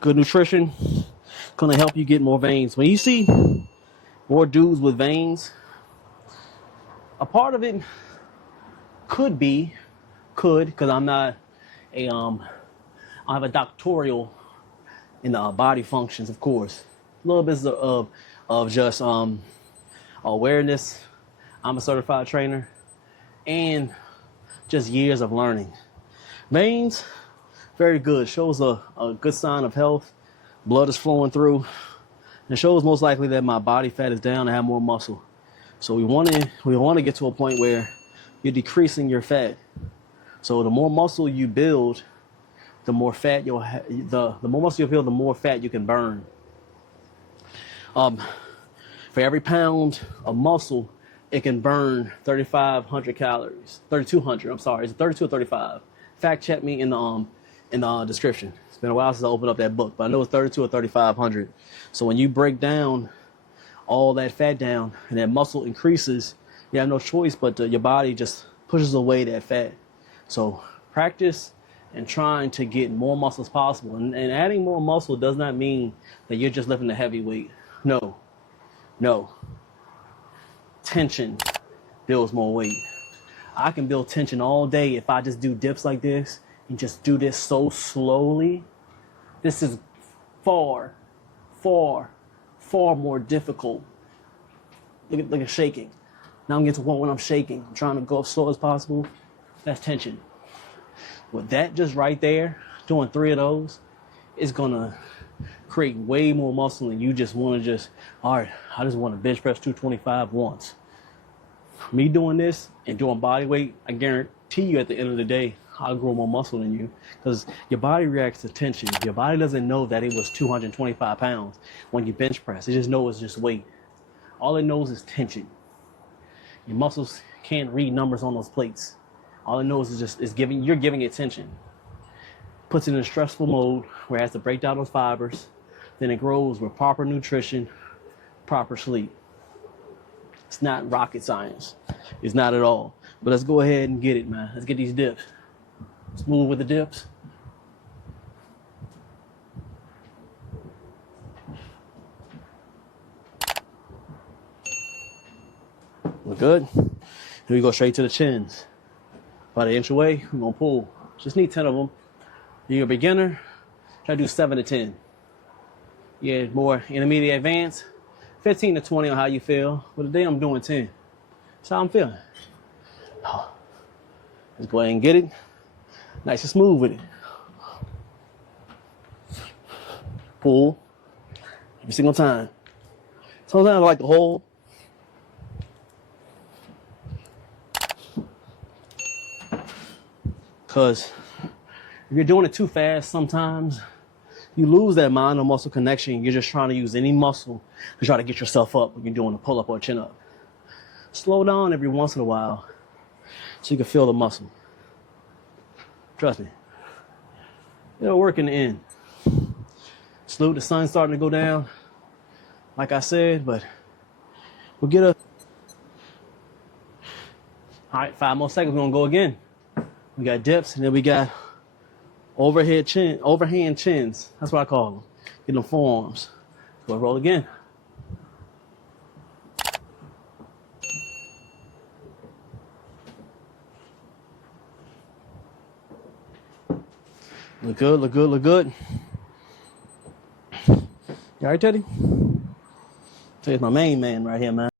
Good nutrition gonna help you get more veins. When you see more dudes with veins, a part of it could, because I'm not a I have a doctoral in body functions, of course. A little bit of just awareness. I'm a certified trainer, and just years of learning. Veins, very good. Shows a good sign of health. Blood is flowing through. And it shows most likely that my body fat is down and I have more muscle. So we want to get to a point where you're decreasing your fat. So the more muscle you build, the more fat you'll the more muscle you build, the more fat you can burn. For every pound of muscle, it can burn 3,500 calories. 3,200. I'm sorry, it's 32 or 35. Fact check me in the description. It's been a while since I opened up that book, but I know it's 32 or 3,500. So when you break down all that fat down and that muscle increases, you have no choice but your body just pushes away that fat. So practice and trying to get more muscle as possible. And adding more muscle does not mean that you're just lifting a heavy weight. No. Tension builds more weight. I can build tension all day if I just do dips like this and just do this so slowly. This is far more difficult. Look at shaking. Now I'm getting to one when I'm shaking. I'm trying to go as slow as possible. That's tension. With that just right there, doing 3 of those, it's gonna create way more muscle than you just want to all right, I just want to bench press 225 once. Me doing this and doing body weight, I guarantee you at the end of the day, I'll grow more muscle than you, because your body reacts to tension. Your body doesn't know that it was 225 pounds when you bench press. It just knows it's just weight. All it knows is tension. Your muscles can't read numbers on those plates. All it knows is you're giving it tension. Puts it in a stressful mode where it has to break down those fibers. Then it grows with proper nutrition, proper sleep. It's not rocket science. It's not at all. But let's go ahead and get it, man. Let's get these dips. Smooth with the dips. Look good. Here we go straight to the chins. About an inch away, we're gonna pull. Just need 10 of them. You're a beginner, try to do 7 to 10. You're more intermediate advanced, 15 to 20 on how you feel. But today I'm doing 10. That's how I'm feeling. Let's go ahead and get it. Nice and smooth with it. Pull. Every single time. Sometimes I like to hold. Because if you're doing it too fast, sometimes you lose that mind or muscle connection. You're just trying to use any muscle to try to get yourself up when you're doing a pull-up or a chin-up. Slow down every once in a while so you can feel the muscle. Trust me. It'll work in the end. Salute, the sun's starting to go down, like I said, but we'll get up. All right, 5 more seconds, we're gonna go again. We got dips, and then we got overhand chins. That's what I call them. Get them forearms. Go roll again. Look good, look good, look good. You all right, Teddy? Teddy's my main man right here, man.